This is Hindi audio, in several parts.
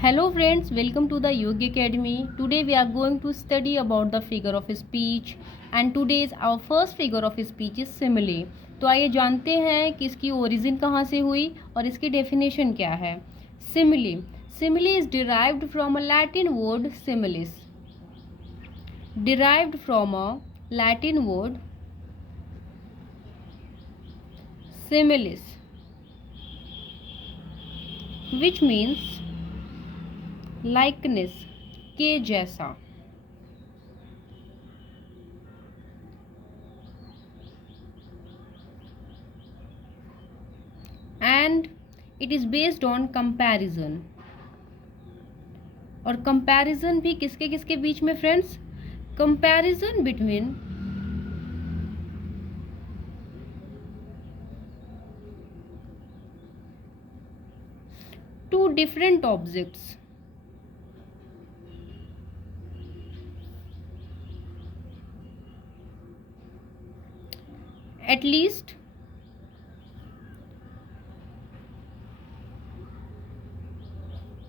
Hello friends, welcome to the Yoga Academy. Today we are going to study about the figure of speech and today's our first figure of speech is simile. तो आइए जानते हैं कि इसकी ओरिजिन कहाँ से हुई और इसकी डेफिनेशन क्या है. Simile. Simile is derived from a Latin word similis. Derived from a Latin word similis, which means likeness के जैसा. And it is based on comparison. और कंपैरिजन भी किसके किसके बीच में friends? Comparison between two different objects. At least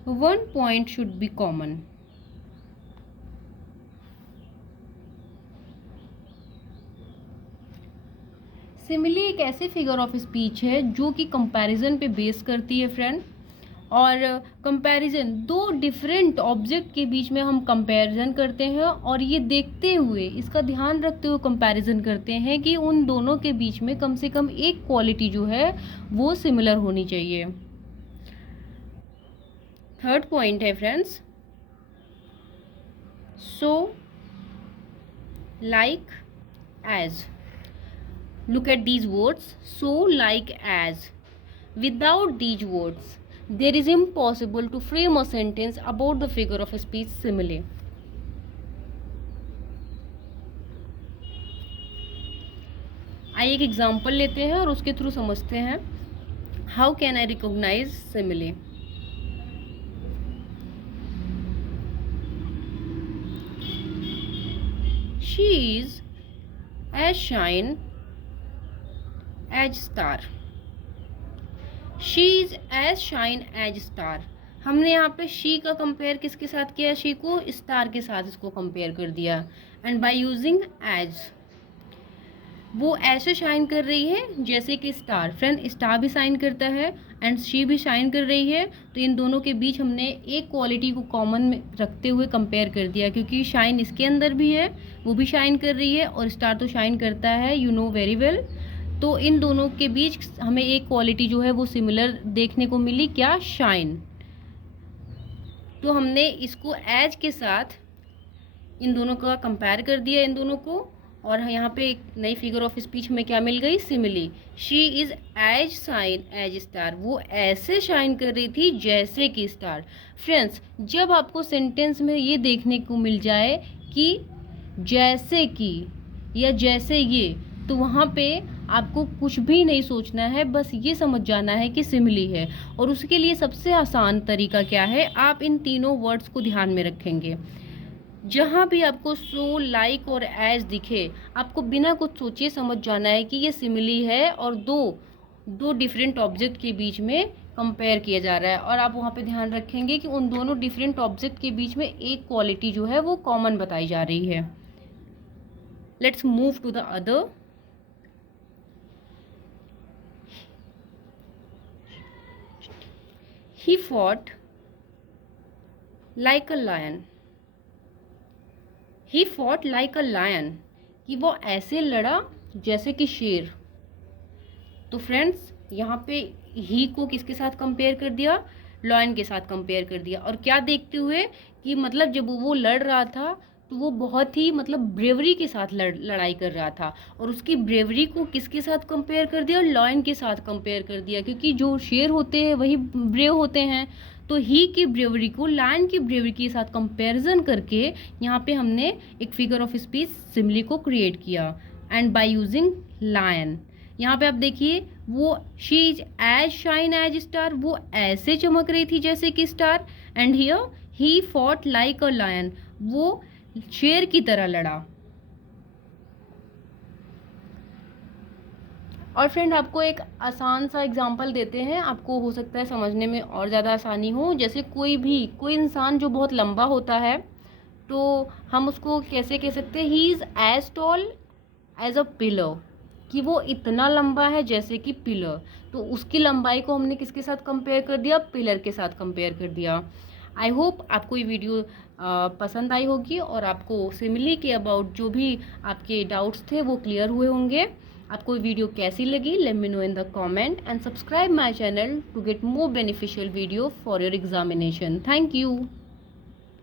one point should be common. Simile एक ऐसे फिगर ऑफ स्पीच है जो कि कंपैरिजन पे बेस करती है फ्रेंड. और कंपैरिजन दो डिफरेंट ऑब्जेक्ट के बीच में हम कंपैरिजन करते हैं और ये देखते हुए इसका ध्यान रखते हुए कंपैरिजन करते हैं कि उन दोनों के बीच में कम से कम एक क्वालिटी जो है वो सिमिलर होनी चाहिए. थर्ड पॉइंट है friends, so like as. Look at these words, so like as. Without these words there is impossible to frame a sentence about the figure of speech simile. आइए एक एग्जाम्पल लेते हैं और उसके थ्रू समझते हैं. How can I recognise simile? She is as shine as star. She is as shine as star. हमने यहाँ पे शी का कंपेयर किसके साथ किया? शी को स्टार के साथ इसको कंपेयर कर दिया. एंड बाय यूजिंग एज, वो ऐसे शाइन कर रही है जैसे कि स्टार. फ्रेंड, स्टार भी शाइन करता है एंड शी भी शाइन कर रही है. तो इन दोनों के बीच हमने एक क्वालिटी को कॉमन में रखते हुए कंपेयर कर दिया, क्योंकि शाइन इसके अंदर भी है, वो भी शाइन कर रही है और स्टार तो शाइन करता है, यू नो वेरी वेल. तो इन दोनों के बीच हमें एक क्वालिटी जो है वो सिमिलर देखने को मिली. क्या? शाइन. तो हमने इसको एज के साथ इन दोनों का कंपेयर कर दिया, इन दोनों को. और यहाँ पे एक नई फिगर ऑफ स्पीच में क्या मिल गई? Simile. She is as shine as star. वो ऐसे शाइन कर रही थी जैसे कि स्टार. फ्रेंड्स, जब आपको सेंटेंस में ये देखने को मिल जाए कि जैसे कि या जैसे ये, तो वहाँ पे आपको कुछ भी नहीं सोचना है, बस ये समझ जाना है कि सिमिली है. और उसके लिए सबसे आसान तरीका क्या है? आप इन तीनों वर्ड्स को ध्यान में रखेंगे. जहाँ भी आपको सो, लाइक और एज दिखे, आपको बिना कुछ सोचे समझ जाना है कि ये सिमिली है और दो डिफरेंट ऑब्जेक्ट के बीच में कंपेयर किया जा रहा है. और आप वहाँ पे ध्यान रखेंगे कि उन दोनों डिफरेंट ऑब्जेक्ट के बीच में एक क्वालिटी जो है वो कॉमन बताई जा रही है. Let's move to the other. He fought like a lion. He fought like a lion. कि वो ऐसे लड़ा जैसे कि शेर. तो फ्रेंड्स, यहाँ पे ही को किसके साथ कंपेयर कर दिया? लॉयन के साथ कंपेयर कर दिया. और क्या देखते हुए कि मतलब जब वो लड़ रहा था तो वो बहुत ही ब्रेवरी के साथ लड़ाई कर रहा था. और उसकी ब्रेवरी को किसके साथ कंपेयर कर दिया? लॉयन के साथ कंपेयर कर दिया, क्योंकि जो शेर होते हैं वही ब्रेव होते हैं. तो ही की ब्रेवरी को लायन की ब्रेवरी के साथ कंपैरिजन करके यहाँ पे हमने एक फिगर ऑफ स्पीच सिमिली को क्रिएट किया. एंड बाय यूजिंग लायन, यहाँ पे आप देखिए, वो she is as shine as star. वो ऐसे चमक रही थी जैसे कि star. And here he fought like a lion. वो शेर की तरह लड़ा. और फ्रेंड आपको एक आसान सा एग्जांपल देते हैं, आपको हो सकता है समझने में और ज़्यादा आसानी हो। जैसे कोई इंसान जो बहुत लंबा होता है तो हम उसको कैसे कह सकते हैं, he is as tall as a pillar, कि वो इतना लंबा है जैसे कि पिलर। तो उसकी लंबाई को हमने किसके साथ कंपेयर कर दिया, पिलर के साथ कंपेयर कर दिया। आई होप आपको ये वीडियो पसंद आई होगी और आपको सिमिली के अबाउट जो भी आपके डाउट्स थे वो क्लियर हुए होंगे। आपको वीडियो कैसी लगी, let me know in the comment and subscribe my channel to get more beneficial video for your examination. Thank you.